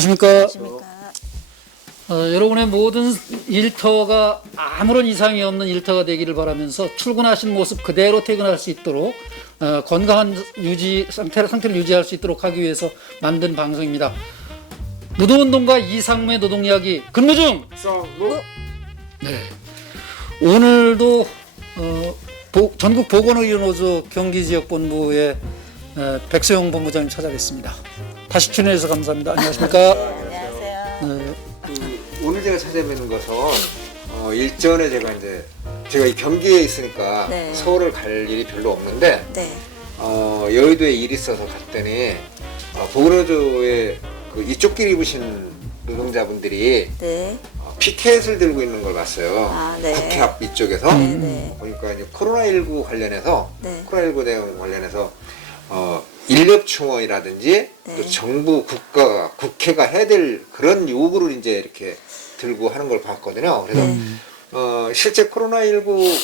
안녕하십니까. 안녕하십니까. 여러분의 모든 일터가 아무런 이상이 없는 일터가 되기를 바라면서 출근하신 모습 그대로 퇴근할 수 있도록 건강한 상태를 유지할 수 있도록 하기 위해서 만든 방송입니다. 노동운동가 이상무의 노동이야기 근무 중! 네. 오늘도 전국 보건의료노조 경기지역본부의 백소영 본부장님 찾아뵙습니다. 다시 출연해서 감사합니다. 안녕하십니까? 안녕하세요. 네. 오늘 제가 찾아뵙는 것은 일전에 제가 이 경기에 있으니까 네. 서울을 갈 일이 별로 없는데 네. 여의도에 일이 있어서 갔더니 보건의료조에 그 이쪽 길 입으신 노동자분들이 네. 피켓을 들고 있는 걸 봤어요. 아, 네. 국회 앞 이쪽에서. 네. 네. 보니까 이제 코로나19 관련해서 네. 코로나19 대응 관련해서 인력 충원이라든지 네. 또 정부 국회가 해야 될 그런 요구를 이제 이렇게 들고 하는 걸 봤거든요. 그래서 실제 코로나19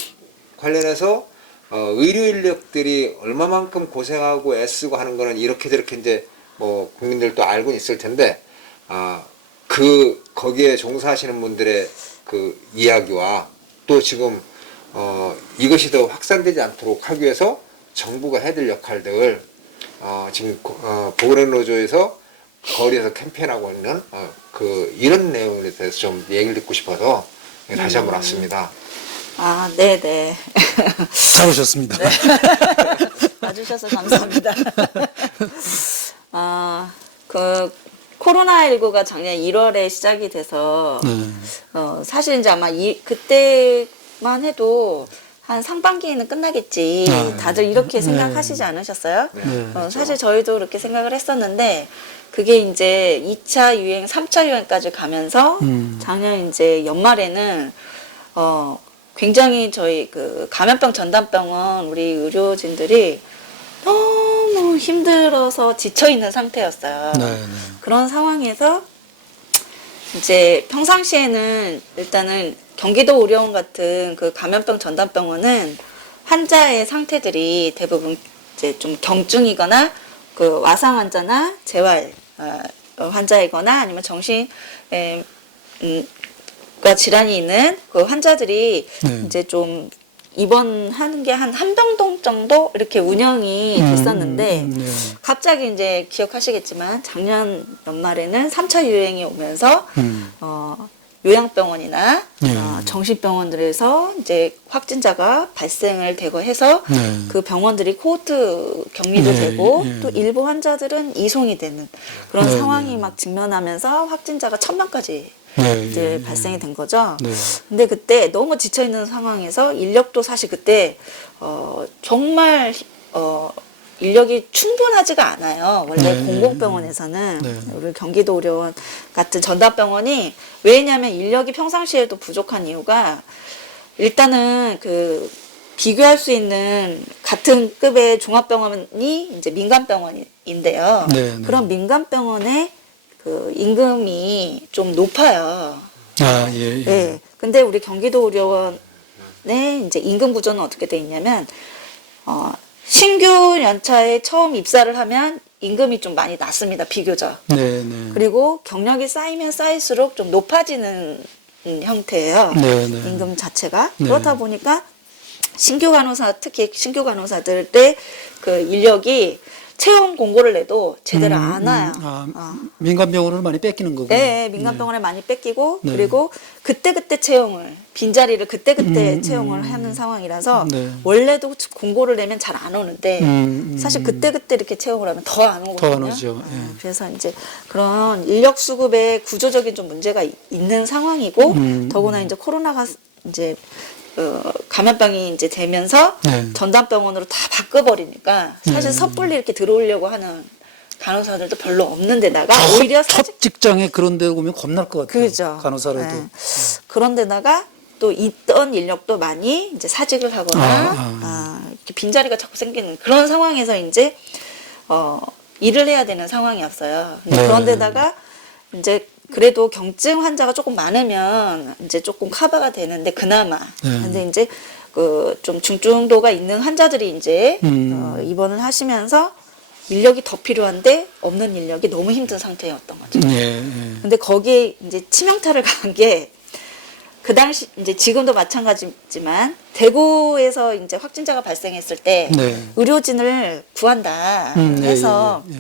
관련해서 의료 인력들이 얼마만큼 고생하고 애쓰고 하는 거는 이렇게 저렇게 이제 뭐 국민들도 알고 있을 텐데 거기에 종사하시는 분들의 그 이야기와 또 지금 이것이 더 확산되지 않도록 하기 위해서 정부가 해야 될 역할들 지금 보건의료노조에서 거리에서 캠페인하고 있는 이런 내용에 대해서 좀 얘기를 듣고 싶어서 다시 한번 왔습니다. 아, 네네. 잘 오셨습니다. 네. 와주셔서 감사합니다. 코로나19가 작년 1월에 시작이 돼서, 사실 이제 아마 그때만 해도 한 상반기에는 끝나겠지. 다들 이렇게 생각하시지 않으셨어요? 네. 사실 저희도 그렇게 생각을 했었는데, 그게 이제 2차 유행, 3차 유행까지 가면서, 작년 이제 연말에는, 굉장히 저희 감염병 전담병원 우리 의료진들이 너무 힘들어서 지쳐있는 상태였어요. 그런 상황에서, 이제 평상시에는 일단은 경기도 의료원 같은 그 감염병 전담병원은 환자의 상태들이 대부분 이제 좀 경중이거나 그 와상 환자나 재활 환자이거나 아니면 정신 질환이 있는 그 환자들이 이제 좀 입원하는 게 한 한병동 정도 이렇게 운영이 됐었는데 갑자기 이제 기억하시겠지만 작년 연말에는 3차 유행이 오면서 요양병원이나 정신병원들에서 이제 확진자가 발생을 되고 해서 그 병원들이 코호트 격리도 되고 또 일부 환자들은 이송이 되는 그런 상황이 막 직면하면서 확진자가 1000명까지 이제 발생이 된 거죠. 근데 그때 너무 지쳐 있는 상황에서 인력도 사실 그때 정말 인력이 충분하지가 않아요. 원래 공공병원에서는 우리 경기도 의료원 같은 전담병원이 왜냐하면 인력이 평상시에도 부족한 이유가 일단은 비교할 수 있는 같은 급의 종합병원이 이제 민간병원인데요. 그런 민간병원의 임금이 좀 높아요. 네. 근데 우리 경기도 의료원의 이제 임금 구조는 어떻게 돼 있냐면, 신규 연차에 처음 입사를 하면 임금이 좀 많이 낮습니다. 비교적. 그리고 경력이 쌓이면 쌓일수록 좀 높아지는 형태예요. 임금 자체가. 그렇다 보니까 특히 신규 간호사들의 그 인력이 채용 공고를 내도 제대로 안 와요. 민간병원을 많이 뺏기는 거고. 네, 민간병원에 많이 뺏기고 그리고 그때그때 채용을 빈자리를 그때그때 채용을 하는 상황이라서 원래도 공고를 내면 잘 안 오는데 사실 그때그때 이렇게 채용을 하면 더 안 오거든요. 더 안 오죠. 그래서 이제 그런 인력 수급에 구조적인 좀 문제가 있는 상황이고 더구나 이제 코로나가 이제 감염병이 이제 되면서 전담병원으로 다 바꿔버리니까 사실 섣불리 이렇게 들어오려고 하는 간호사들도 별로 없는 데다가 오히려 첫 직장에 그런 데 오면 겁날 것 같아요. 그렇죠. 간호사라도. 그런 데다가 또 있던 인력도 많이 이제 사직을 하거나 이렇게 빈자리가 자꾸 생기는 그런 상황에서 이제 일을 해야 되는 상황이었어요. 근데 그런 데다가 이제 그래도 경증 환자가 조금 많으면 이제 조금 커버가 되는데 그나마 근데 이제 좀 중증도가 있는 환자들이 이제 입원을 하시면서 인력이 더 필요한데 없는 인력이 너무 힘든 상태였던 거죠. 예, 예. 근데 거기에 이제 치명타를 가한 게 그 당시 이제 지금도 마찬가지지만 대구에서 이제 확진자가 발생했을 때 네. 의료진을 구한다 예, 해서 예, 예.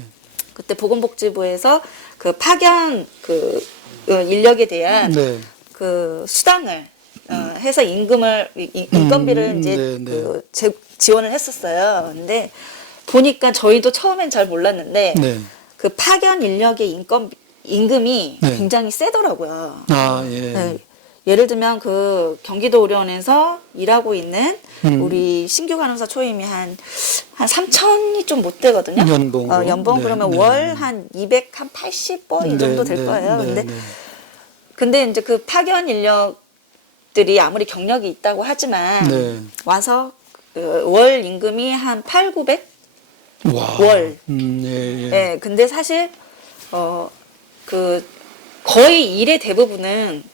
그때 보건복지부에서 그 파견 그 인력에 대한 네. 그 수당을 해서 인건비를 이제 네, 네. 그 지원을 했었어요. 근데 보니까 저희도 처음엔 잘 몰랐는데 네. 그 파견 인력의 임금이 네. 굉장히 세더라고요. 아, 예. 네. 예를 들면 그 경기도 의료원에서 일하고 있는 우리 신규 간호사 초임이 한 3천이 좀 못 되거든요. 연봉으로? 연봉 네, 그러면 네. 월 한 280번 이 정도 될 거예요. 네, 근데 네. 근데 이제 그 파견 인력들이 아무리 경력이 있다고 하지만 네. 와서 그 월 임금이 한 8, 900? 와. 월. 예, 예. 예. 근데 사실 그 거의 일의 대부분은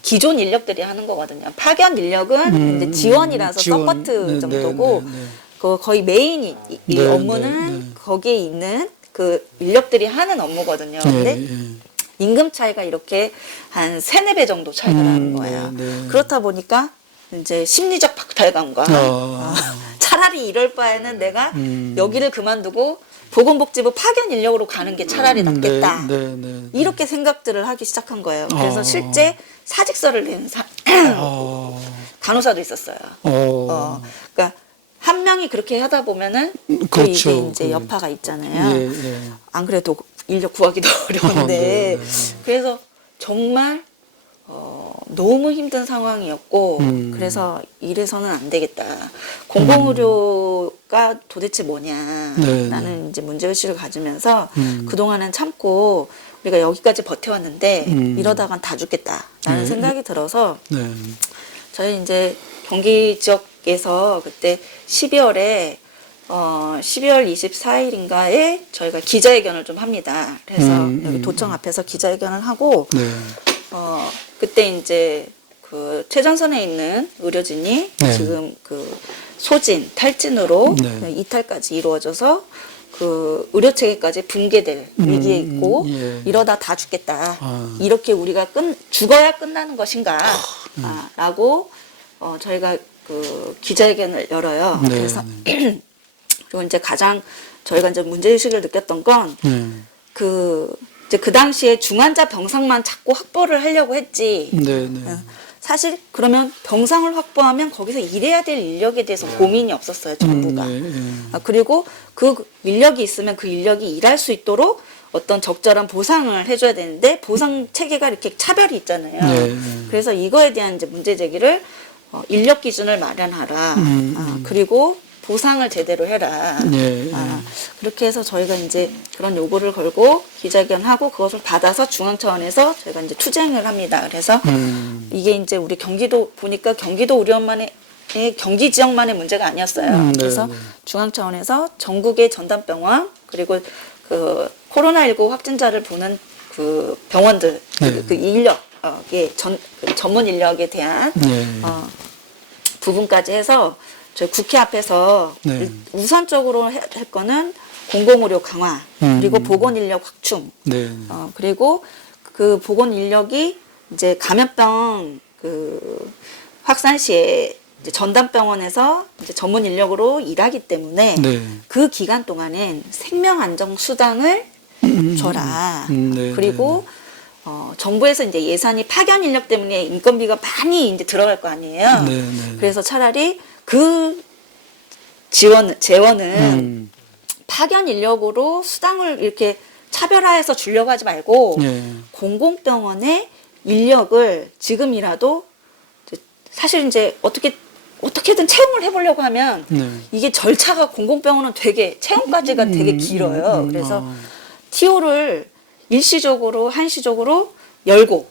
기존 인력들이 하는 거거든요. 파견 인력은 이제 지원이라서 지원. 서포트 네, 정도고 네, 네, 네. 그 거의 메인 이 네, 업무는 네, 네. 거기에 있는 그 인력들이 하는 업무거든요. 근데 예, 예. 임금 차이가 이렇게 한 3, 4배 정도 차이가 나는 거예요. 네, 네. 그렇다 보니까 이제 심리적 박탈감과 차라리 이럴 바에는 내가 여기를 그만두고 보건복지부 파견 인력으로 가는 게 차라리 낫겠다. 네, 네, 네. 이렇게 생각들을 하기 시작한 거예요. 그래서 실제 사직서를 낸 간호사도 있었어요. 그러니까 한 명이 그렇게 하다 보면은 또 그렇죠. 이게 이제 여파가 있잖아요. 예, 예. 안 그래도 인력 구하기도 어려운데 네, 네. 그래서 정말 너무 힘든 상황이었고 그래서 이래서는 안 되겠다. 공공의료가 도대체 뭐냐. 네, 나는 이제 문제의식을 가지면서 그동안은 참고 우리가 여기까지 버텨왔는데 이러다간 다 죽겠다라는 네. 생각이 들어서 네. 저희 이제 경기 지역에서 그때 12월에 12월 24일인가에 저희가 기자회견을 좀 합니다. 그래서 여기 도청 앞에서 기자회견을 하고 네. 그때 이제 그 최전선에 있는 의료진이 네. 지금 그 소진, 탈진으로 네. 이탈까지 이루어져서 그 의료 체계까지 붕괴될 위기에 있고 예. 이러다 다 죽겠다. 아. 이렇게 우리가 죽어야 끝나는 것인가? 라고 저희가 그 기자회견을 열어요. 네, 그래서 그리고 이제 가장 저희가 이제 문제의식을 느꼈던 건 이제 그 당시에 중환자 병상만 자꾸 확보를 하려고 했지. 네, 네. 사실 그러면 병상을 확보하면 거기서 일해야 될 인력에 대해서 고민이 없었어요, 정부가. 네, 네. 그리고 그 인력이 있으면 그 인력이 일할 수 있도록 어떤 적절한 보상을 해줘야 되는데 보상 체계가 이렇게 차별이 있잖아요. 네, 네. 그래서 이거에 대한 이제 문제 제기를 인력 기준을 마련하라. 그리고 보상을 제대로 해라. 네, 그렇게 해서 저희가 이제 그런 요구를 걸고 기자회견하고 그것을 받아서 중앙 차원에서 저희가 이제 투쟁을 합니다. 그래서 이게 이제 우리 경기도 보니까 경기도 의료원만의 경기 지역만의 문제가 아니었어요. 네, 그래서 네. 중앙 차원에서 전국의 전담병원 그리고 그 코로나19 확진자를 보는 그 병원들 네. 그 인력 그 전문 인력에 대한 네. 부분까지 해서 저희 국회 앞에서 네. 우선적으로 할 거는 공공의료 강화 그리고 보건 인력 확충 네. 그리고 그 보건 인력이 이제 감염병 그 확산 시에 이제 전담병원에서 이제 전문 인력으로 일하기 때문에 네. 그 기간 동안엔 생명 안정 수당을 줘라. 네, 그리고 정부에서 이제 예산이 파견 인력 때문에 인건비가 많이 이제 들어갈 거 아니에요. 네, 네. 그래서 차라리 그 재원은 파견 인력으로 수당을 이렇게 차별화해서 주려고 하지 말고 네. 공공병원의 인력을 지금이라도 사실 이제 어떻게든 채용을 해보려고 하면 네. 이게 절차가 공공병원은 되게 채용까지가 되게 길어요. 그래서 TO를 일시적으로 한시적으로 열고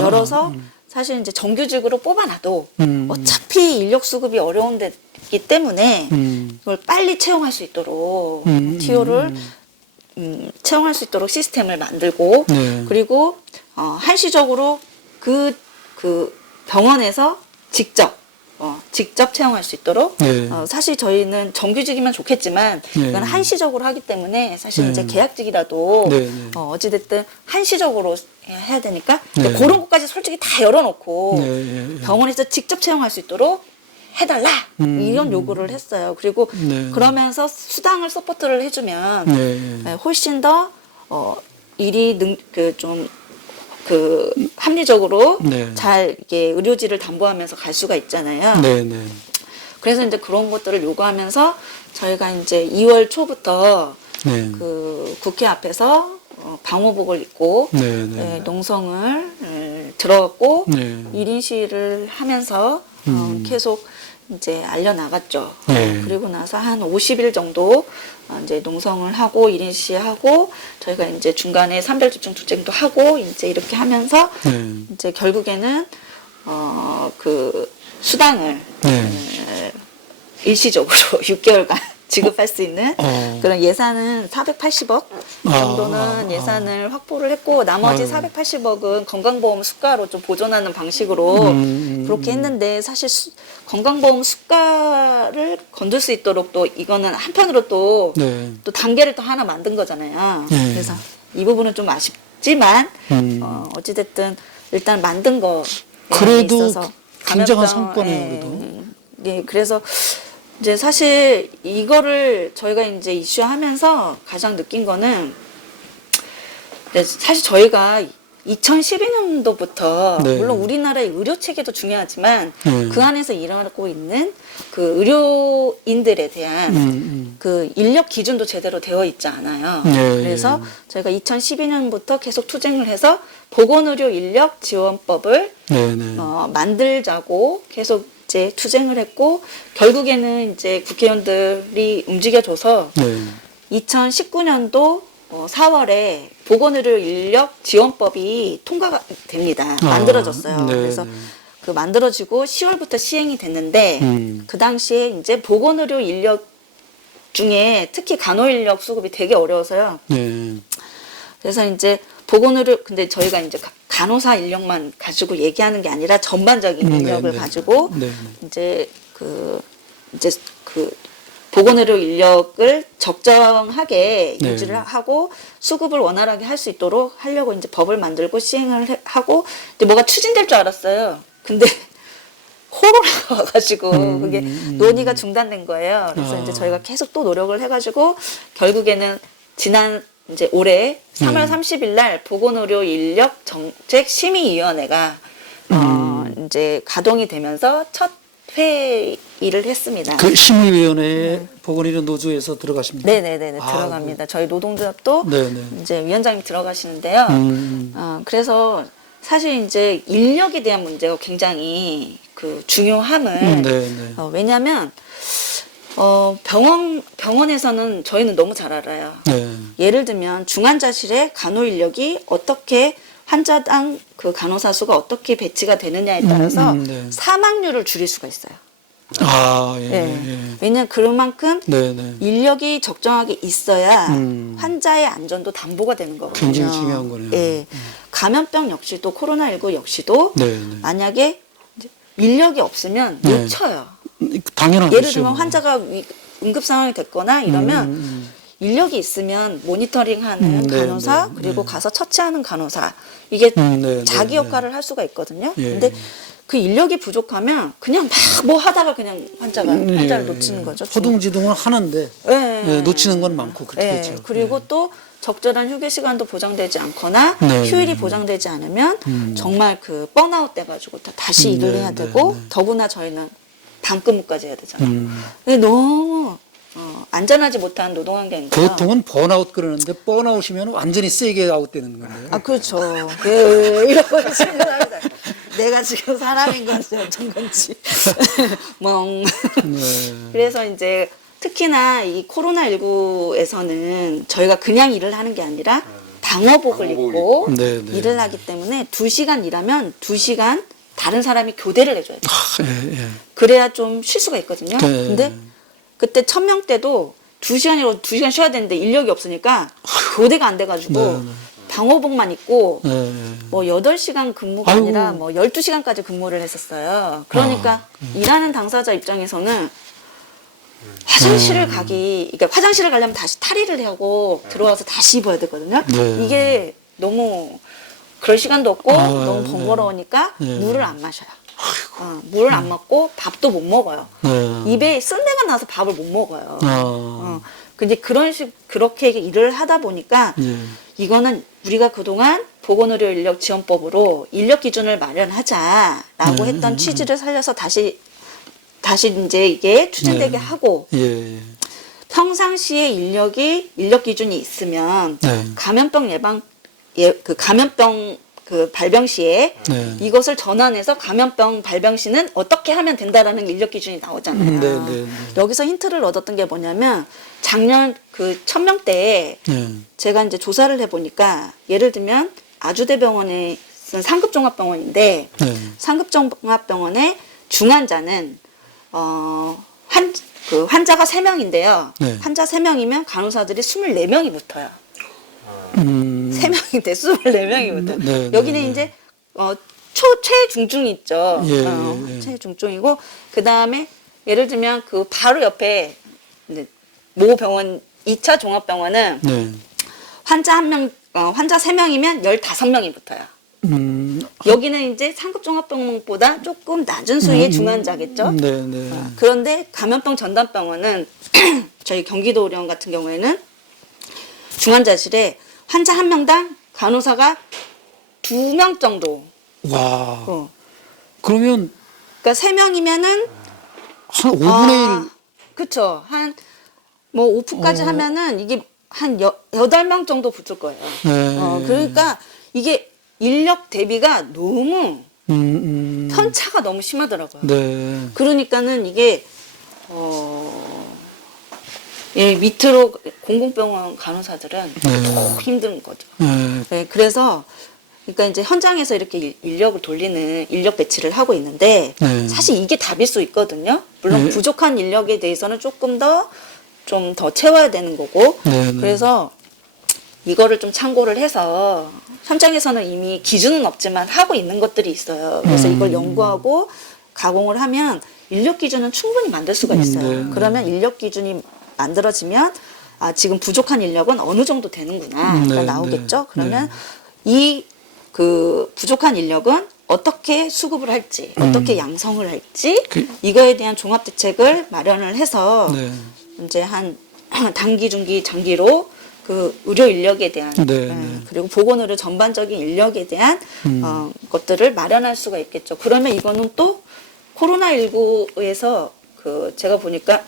열어서 사실 이제 정규직으로 뽑아놔도 어차피 인력 수급이 어려운 데기 때문에 이걸 빨리 채용할 수 있도록 TO를 채용할 수 있도록 시스템을 만들고 네. 그리고 한시적으로 그 병원에서 직접 직접 채용할 수 있도록 네. 사실 저희는 정규직이면 좋겠지만 네. 이건 한시적으로 하기 때문에 사실 네. 이제 계약직이라도 네, 네. 어찌됐든 한시적으로 해야 되니까 네. 그런 것까지 솔직히 다 열어놓고 네, 예, 예. 병원에서 직접 채용할 수 있도록 해달라 이런 요구를 했어요. 그리고 네. 그러면서 수당을 서포트를 해주면 네. 훨씬 더 일이 합리적으로 네. 잘 이게 의료지를 담보하면서 갈 수가 있잖아요. 네, 네. 그래서 이제 그런 것들을 요구하면서 저희가 이제 2월 초부터 네. 그 국회 앞에서 방호복을 입고 네, 네. 농성을 들어갔고 네. 1인 시위를 하면서 계속 이제 알려나갔죠. 네. 그리고 나서 한 50일 정도 이제 농성을 하고 1인 시위하고 저희가 이제 중간에 산별집중 투쟁도 하고 이제 이렇게 하면서 네. 이제 결국에는 그 수당을 네. 일시적으로 6개월간 지급할 수 있는 그런 예산은 480억 정도는 아. 예산을 확보를 했고 나머지 아유. 480억은 건강보험 수가로 좀 보존하는 방식으로 그렇게 했는데 사실 건강보험 수가를 건들 수 있도록 또 이거는 한편으로 또 네. 단계를 또 하나 만든 거잖아요. 네. 그래서 이 부분은 좀 아쉽지만 어찌됐든 일단 만든 거 그래도 있어서 굉장한 감염병, 성과네요, 그래도. 예, 그래서 이제 사실 이거를 저희가 이제 이슈하면서 가장 느낀 거는 사실 저희가 2012년도부터 네. 물론 우리나라의 의료 체계도 중요하지만 네. 그 안에서 일어나고 있는 그 의료인들에 대한 그 인력 기준도 제대로 되어 있지 않아요. 네. 그래서 저희가 2012년부터 계속 투쟁을 해서 보건의료 인력 지원법을 네, 네. 만들자고 계속 이제 투쟁을 했고 결국에는 이제 국회의원들이 움직여줘서 네. 2019년도 4월에 보건의료 인력 지원법이 통과가 됩니다. 만들어졌어요. 네, 그래서 네. 그 만들어지고 10월부터 시행이 됐는데 그 당시에 이제 보건의료 인력 중에 특히 간호인력 수급이 되게 어려워서요. 네. 그래서 이제 보건의료 근데 저희가 이제 간호사 인력만 가지고 얘기하는 게 아니라 전반적인 인력을 네. 가지고 네. 이제 그 보건의료 인력을 적정하게 네. 유지를 하고 수급을 원활하게 할 수 있도록 하려고 이제 법을 만들고 시행을 하고 이제 뭐가 추진될 줄 알았어요. 근데 코로나가 와가지고 그게 논의가 중단된 거예요. 그래서 이제 저희가 계속 또 노력을 해가지고 결국에는 지난 이제 올해 3월 30일 날 보건의료 인력 정책 심의위원회가 이제 가동이 되면서 첫 회의를 했습니다. 그 심의위원회에 보건의료 노조에서 들어가십니까? 네네네 아, 들어갑니다. 저희 노동조합도 네네. 이제 위원장님 들어가시는데요. 그래서 사실 이제 인력에 대한 문제가 굉장히 그 중요함을 네네. 왜냐하면 병원에서는 저희는 너무 잘 알아요. 네. 예를 들면 중환자실에 간호 인력이 어떻게 환자당 그 간호사 수가 어떻게 배치가 되느냐에 따라서 네. 사망률을 줄일 수가 있어요. 아, 예. 네. 예. 왜냐면 그만큼 네네. 인력이 적정하게 있어야 음. 환자의 안전도 담보가 되는 거거든요. 굉장히 중요한 거네요. 예. 감염병 역시도 코로나19 역시도 네네. 만약에 이제 인력이 없으면 네. 놓쳐요. 당연한 예를 거죠. 들면 환자가 응급 상황이 됐거나 이러면 인력이 있으면 모니터링하는 네, 간호사 네, 그리고 네. 가서 처치하는 간호사 이게 네, 자기 네, 역할을 할 수가 있거든요. 예. 근데 그 인력이 부족하면 그냥 막 뭐 하다가 그냥 환자를 놓치는 거죠. 허둥지둥을 하는데 네. 예, 놓치는 건 많고 그렇겠죠. 네. 그리고 또 적절한 휴게 시간도 보장되지 않거나 네. 휴일이 보장되지 않으면 정말 그 번아웃 돼가지고 다시 일을 네, 해야 네, 되고 네. 더구나 저희는 밤근무까지 해야 되잖아요. 근데 너무 안전하지 못한 노동 환경이니까. 보통은 번아웃 그러는데 번아웃이면 완전히 세게 아웃되는 거예요. 아 그렇죠. 이런 생각합니다. 내가 지금 사람인 건지 어쩐 건지 멍. 네. 그래서 이제 특히나 이 코로나19에서는 저희가 그냥 일을 하는 게 아니라 방어복을 입고 네, 네. 일을 하기 때문에 2시간 일하면 2시간 다른 사람이 교대를 해줘야 돼요. 예, 예. 그래야 좀 쉴 수가 있거든요. 네. 근데 그때 1000명 때도 2시간이라고 2시간 쉬어야 되는데 인력이 없으니까 교대가 안 돼가지고 방호복만 입고 네. 뭐 8시간 근무가 아이고. 아니라 뭐 12시간까지 근무를 했었어요. 그러니까 일하는 당사자 입장에서는 화장실을 그러니까 화장실을 가려면 다시 탈의를 하고 들어와서 다시 입어야 되거든요. 네. 이게 너무 그럴 시간도 없고 아, 너무 네. 번거로우니까 네. 물을 안 마셔요. 물을 안 먹고 밥도 못 먹어요. 네. 입에 쓴내가 나서 밥을 못 먹어요. 아. 근데 그렇게 일을 하다 보니까 예. 이거는 우리가 그동안 보건의료인력지원법으로 인력 기준을 마련하자라고 네. 했던 취지를 살려서 다시 이제 이게 추진되게 네. 하고 예. 평상시에 인력 기준이 있으면 네. 감염병 감염병 발병 시에 네. 이것을 전환해서 감염병 발병 시는 어떻게 하면 된다라는 인력 기준이 나오잖아요. 네, 네, 네. 여기서 힌트를 얻었던 게 뭐냐면 작년 1000명대에 네. 제가 이제 조사를 해보니까 예를 들면 아주대병원에 쓴 상급종합병원인데 네. 상급종합병원의 중환자는 환자가 3명인데요. 네. 환자 3명이면 간호사들이 24명이 붙어요. 3명인데 24명이 붙어요. 네, 네, 여기는 네. 이제 최중증이 있죠. 예, 예. 최중증이고 그 다음에 예를 들면 그 바로 옆에 이제 모 병원 2차 종합병원은 네. 환자 3명이면 15명이 붙어요. 여기는 이제 상급 종합병원보다 조금 낮은 수위의 중환자겠죠. 네, 네. 그런데 감염병 전담병원은 저희 경기도 의료원 같은 경우에는 중환자실에 환자 1명당 간호사가 2명 정도. 와. 그러면 그러니까 3명이면은 한 5분의 1. 그쵸. 뭐 오프까지 하면은 이게 한 8명 정도 붙을 거예요. 네. 그러니까 이게 인력 대비가 너무 편차가 너무 심하더라고요. 네. 그러니까는 이게 밑으로 공공병원 간호사들은 더 힘든 거죠. 네. 네, 그래서 그러니까 이제 현장에서 이렇게 인력을 돌리는 인력 배치를 하고 있는데 네. 사실 이게 답일 수 있거든요. 물론 네. 부족한 인력에 대해서는 조금 더 좀 더 채워야 되는 거고. 네, 네. 그래서 이거를 좀 참고를 해서 현장에서는 이미 기준은 없지만 하고 있는 것들이 있어요. 그래서 이걸 연구하고 가공을 하면 인력 기준은 충분히 만들 수가 있어요. 네. 그러면 인력 기준이 만들어지면 지금 부족한 인력은 어느 정도 되는구나 네, 나오겠죠. 네. 그러면 이 부족한 인력은 어떻게 수급을 할지, 어떻게 양성을 할지 이거에 대한 종합 대책을 마련을 해서 네. 이제 한 단기, 중기, 장기로 그 의료 인력에 대한 네, 네. 그리고 보건의료 전반적인 인력에 대한 것들을 마련할 수가 있겠죠. 그러면 이거는 또 코로나19에서 제가 보니까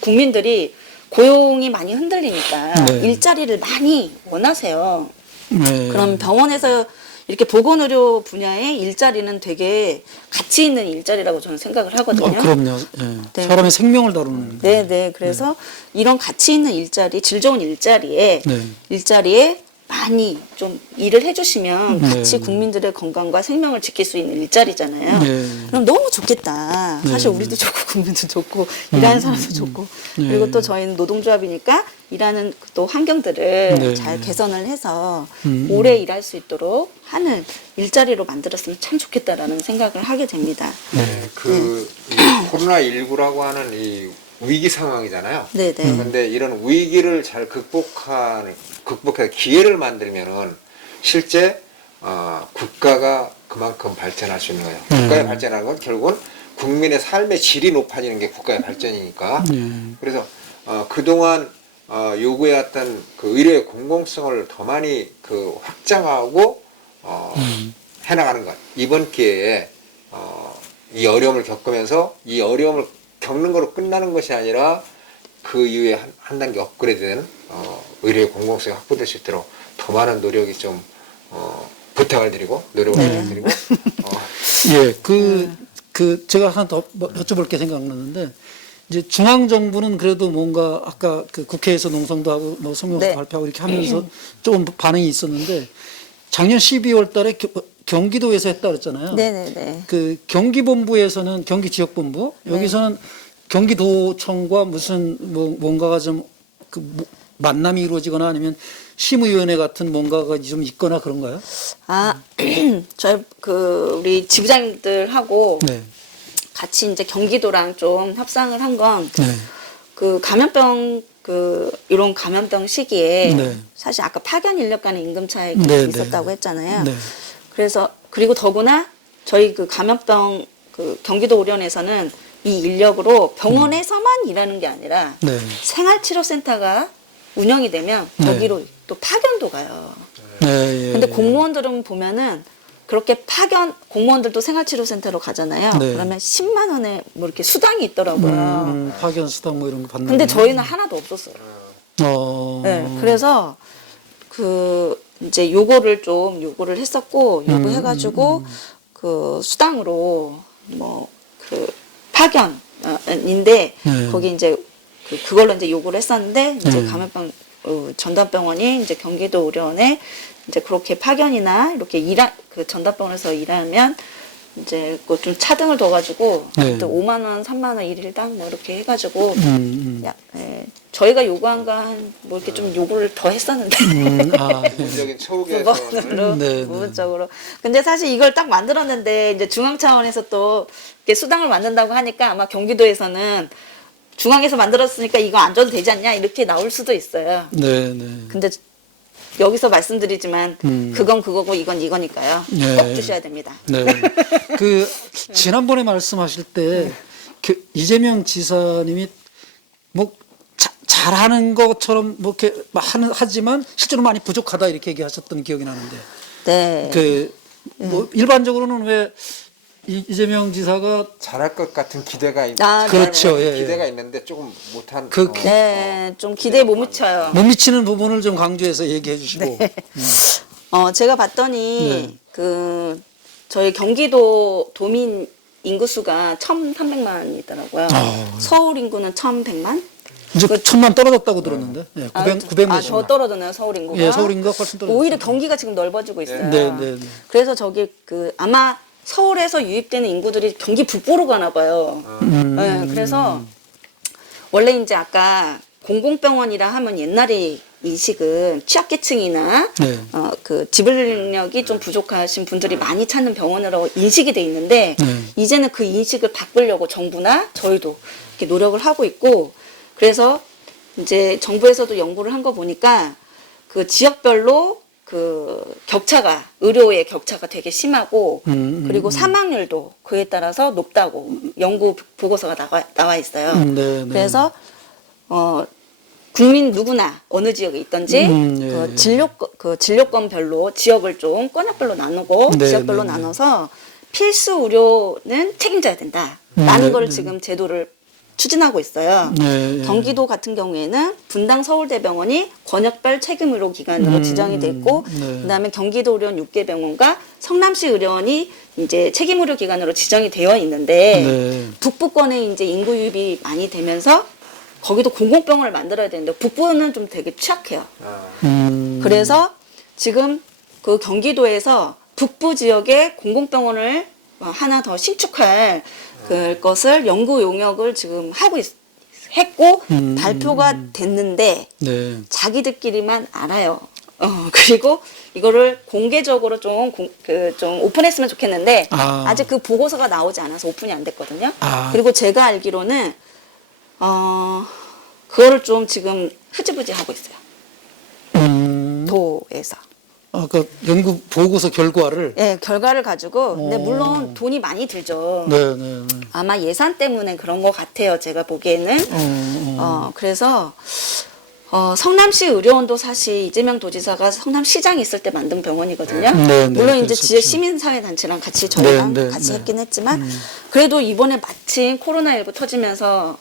국민들이 고용이 많이 흔들리니까 네. 일자리를 많이 원하세요. 네. 그럼 병원에서 이렇게 보건의료 분야의 일자리는 되게 가치 있는 일자리라고 저는 생각을 하거든요. 그럼요. 예. 네. 사람의 생명을 다루는. 네. 그래서 이런 가치 있는 일자리, 질 좋은 일자리에 네. 많이 좀 일을 해주시면 네. 같이 국민들의 건강과 생명을 지킬 수 있는 일자리잖아요. 네. 그럼 너무 좋겠다. 사실 네. 우리도 좋고 국민도 좋고 일하는 사람도 좋고 네. 그리고 또 저희는 노동조합이니까 일하는 또 환경들을 네. 잘 개선을 해서 오래 일할 수 있도록 하는 일자리로 만들었으면 참 좋겠다라는 생각을 하게 됩니다. 네, 이 코로나19라고 하는 이 위기 상황이잖아요. 네네. 그런데 이런 위기를 잘 극복해서 기회를 만들면은 실제 국가가 그만큼 발전할 수 있는 거예요. 국가의 발전하는 건 결국은 국민의 삶의 질이 높아지는 게 국가의 발전이니까. 그래서 그동안 요구해왔던 그 의료의 공공성을 더 많이 확장하고 해나가는 것. 이번 기회에 이 어려움을 겪으면서 이 어려움을 겪는 거로 끝나는 것이 아니라 그 이후에 한 단계 업그레이드되는 의료의 공공성이 확보될 수 있도록 더 많은 노력이 좀 부탁을 드리고 노력을 드리고 예, 제가 하나 더 여쭤볼 게 생각나는데 이제 중앙 정부는 그래도 뭔가 아까 국회에서 농성도 하고 뭐 성명서 네. 발표하고 이렇게 하면서 좀 반응이 있었는데 작년 12월 달에 경기도에서 했다 그랬잖아요. 네네네. 경기본부에서는 경기지역본부 여기서는 경기도청과 무슨 뭔가가 좀 만남이 이루어지거나 아니면 심의위원회 같은 뭔가가 좀 있거나 그런가요? 저희 우리 지부장님들하고 네. 같이 이제 경기도랑 좀 협상을 한 건 네. 그 감염병 이런 감염병 시기에 네. 사실 아까 파견 인력 간의 임금 차익이 네, 있었다고 네. 했잖아요. 네. 그래서 그리고 더구나 저희 그 감염병 경기도 의료원에서는 이 인력으로 병원에서만 일하는 게 아니라 네. 생활치료센터가 운영이 되면 네. 거기로 또 파견도 가요. 네. 예. 근데 공무원들은 보면은 그렇게 공무원들도 생활치료센터로 가잖아요. 네. 그러면 10만 원에 뭐 이렇게 수당이 있더라고요. 파견 수당 뭐 이런 거 받는. 근데 저희는 하나도 없었어요. 네, 그래서 이제 요거를 했었고 요구해가지고 그 수당으로 뭐 파견인데 네. 거기 이제 그걸로 이제 요구를 했었는데 이제 네. 감염병 전담병원이 이제 경기도 의료원에 이제 그렇게 파견이나 이렇게 그 전담병원에서 일하면 이제 그 좀 차등을 둬가지고 네. 또 5만 원, 3만 원 일일당 뭐 이렇게 해가지고 저희가 요구한 거 한 뭐 이렇게 좀 요구를 더 했었는데 부분적인 처우에서 부분으로 네, 부분적으로. 근데 사실 이걸 딱 만들었는데 이제 중앙 차원에서 또 이렇게 수당을 만든다고 하니까 아마 경기도에서는 중앙에서 만들었으니까 이거 안 줘도 되지 않냐 이렇게 나올 수도 있어요. 네, 네. 근데 여기서 말씀드리지만 그건 그거고 이건 이거니까요. 네. 꼭 주셔야 됩니다. 네. 그 지난번에 말씀하실 때 이재명 지사님이 뭐 잘하는 것처럼 뭐 이렇게 하지만 실제로 많이 부족하다 이렇게 얘기하셨던 기억이 나는데. 네. 뭐 일반적으로는 왜 이재명 지사가 잘할 것 같은 기대가 그렇죠. 예, 예. 기대가 있는데 조금 못한 네, 좀 기대에 못 미쳐요. 못 미치는 부분을 좀 강조해서 얘기해 주시고. 제가 봤더니 저희 경기도 도민 인구수가 1,300만이더라고요. 서울 인구는 1,100만? 이제 1,000만 떨어졌다고 들었는데. 예, 900만. 더 떨어졌네요, 서울 인구가. 예, 서울 인구가 훨씬 떨어졌어요. 오히려 경기가 지금 넓어지고 있어요. 네, 네, 네. 그래서 저기 아마 서울에서 유입되는 인구들이 경기 북부로 가나 봐요. 네, 그래서 원래 이제 아까 공공병원이라 하면 옛날에 인식은 취약계층이나 네. 그 지불력이 좀 부족하신 분들이 많이 찾는 병원으로 인식이 돼 있는데 이제는 그 인식을 바꾸려고 정부나 저희도 이렇게 노력을 하고 있고 그래서 이제 정부에서도 연구를 한 거 보니까 그 지역별로 그 의료의 격차가 되게 심하고 그리고 사망률도 그에 따라서 높다고 연구 보고서가 나와 있어요. 네, 네. 그래서 국민 누구나 어느 지역에 있든지 예, 그 진료권별로 지역을 좀 권역별로 나누고 네, 지역별로 네, 네. 나눠서 필수 의료는 책임져야 된다라는 네, 걸 네. 지금 제도를 추진하고 있어요. 네, 경기도 같은 경우에는 분당 서울대병원이 권역별 책임의료기관으로 지정이 됐고, 네. 그다음에 경기도 의료원 6개 병원과 성남시 의료원이 이제 책임의료기관으로 지정이 되어 있는데 네. 북부권에 이제 인구 유입이 많이 되면서 거기도 공공병원을 만들어야 되는데 북부는 좀 되게 취약해요. 그래서 지금 그 경기도에서 북부 지역에 공공병원을 하나 더 신축할 것을 연구 용역을 지금 했고 발표가 됐는데 네. 자기들끼리만 알아요. 그리고 이거를 공개적으로 좀 오픈했으면 좋겠는데 아직 그 보고서가 나오지 않아서 오픈이 안 됐거든요. 그리고 제가 알기로는 그거를 좀 지금 흐지부지 하고 있어요. 도에서. 그 연구 보고서 결과를. 네, 결과를 가지고. 근데 물론 돈이 많이 들죠. 네, 네, 네. 아마 예산 때문에 그런 것 같아요. 제가 보기에는. 그래서 성남시 의료원도 사실 이재명 도지사가 성남시장이 있을 때 만든 병원이거든요. 네, 네, 물론 이제 그랬었죠. 지역 시민사회단체랑 같이 저희랑 네, 네, 같이 네. 했긴 했지만 그래도 이번에 마침 코로나19 터지면서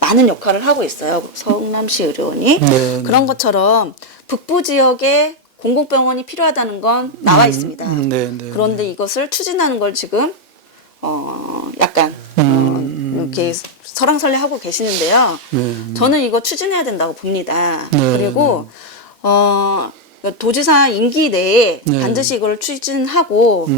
많은 역할을 하고 있어요. 성남시 의료원이. 네, 그런 것처럼 북부 지역에 공공병원이 필요하다는 건 나와 있습니다. 네, 네, 그런데 이것을 추진하는 걸 지금 약간 이렇게 설왕설래하고 계시는데요. 저는 이거 추진해야 된다고 봅니다. 네, 그리고 도지사 임기 내에 네. 반드시 이걸 추진하고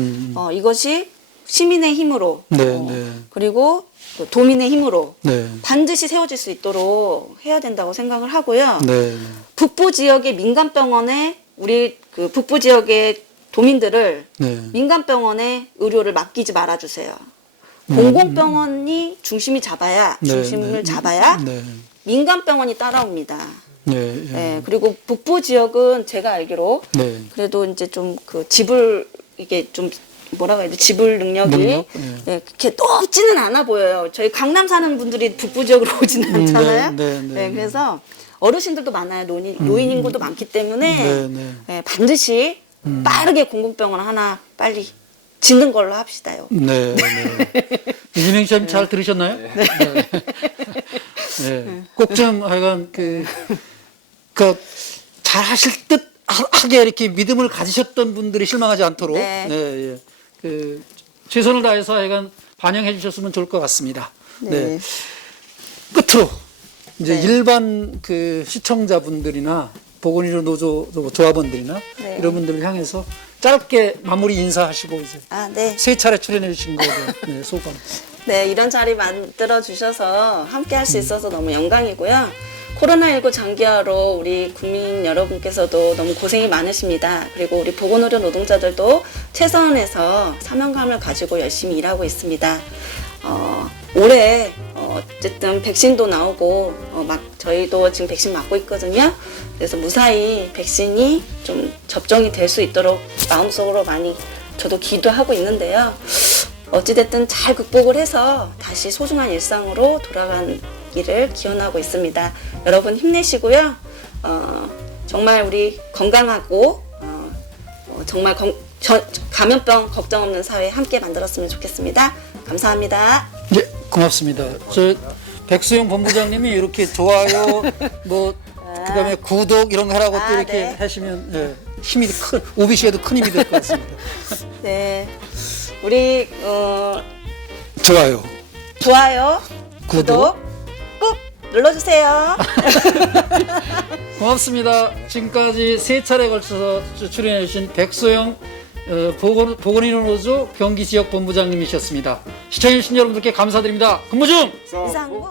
이것이 시민의 힘으로 네, 네. 그리고 그 도민의 힘으로 네. 반드시 세워질 수 있도록 해야 된다고 생각을 하고요. 네. 북부 지역의 민간병원에 우리 그 북부 지역의 도민들을 네. 민간병원에 의료를 맡기지 말아주세요. 공공병원이 중심을 잡아야 네. 민간병원이 따라옵니다. 네. 네, 그리고 북부 지역은 제가 알기로 네. 그래도 이제 좀 그 지불 이게 좀 뭐라고 해야 돼 지불 능력이 능력? 네, 그렇게 높지는 않아 보여요. 저희 강남 사는 분들이 북부 지역으로 오지는 않잖아요. 네. 그래서 어르신들도 많아요. 노인 인구도 많기 때문에 네, 네. 네, 반드시 빠르게 공공병원 하나 빨리 짓는 걸로 합시다요. 네. 이재명 시장님 잘 들으셨나요? 네. 네. 꼭 좀 하여간 잘 하실 듯 하게 이렇게 믿음을 가지셨던 분들이 실망하지 않도록 네. 예. 최선을 다해서 하여간 반영해 주셨으면 좋을 것 같습니다. 네. 끝으로 이제 네. 일반 그 시청자분들이나 보건의료 노조 조합원들이나 네. 이런 분들을 향해서 짧게 마무리 인사하시고 이제 아, 네. 3차례 출연해 주신 거에 대한 소감. 네, 이런 자리 만들어 주셔서 함께 할 수 있어서 너무 영광이고요. 코로나19 장기화로 우리 국민 여러분께서도 너무 고생이 많으십니다. 그리고 우리 보건의료 노동자들도 최선에서 사명감을 가지고 열심히 일하고 있습니다. 올해 어쨌든 백신도 나오고 막 저희도 지금 백신 맞고 있거든요. 그래서 무사히 백신이 좀 접종이 될 수 있도록 마음속으로 많이 저도 기도하고 있는데요. 어찌됐든 잘 극복을 해서 다시 소중한 일상으로 돌아가기를 기원하고 있습니다. 여러분 힘내시고요. 정말 우리 건강하고 정말 감염병 걱정 없는 사회 함께 만들었으면 좋겠습니다. 감사합니다. 네, 고맙습니다. 저 백수영 본부장님이 이렇게 좋아요, 그다음에 구독 이런 거 하라고 또 이렇게 네. 하시면 힘이 큰 OBC에도 큰 힘이 될 것 같습니다. 네, 우리 좋아요. 좋아요, 구독. 구독 꾹 눌러주세요. 고맙습니다. 지금까지 3차례 걸쳐서 출연해 주신 백소영 보건의료 노조 경기 지역 본부장님이셨습니다. 시청해 주신 여러분들께 감사드립니다. 근무 중! 이상구.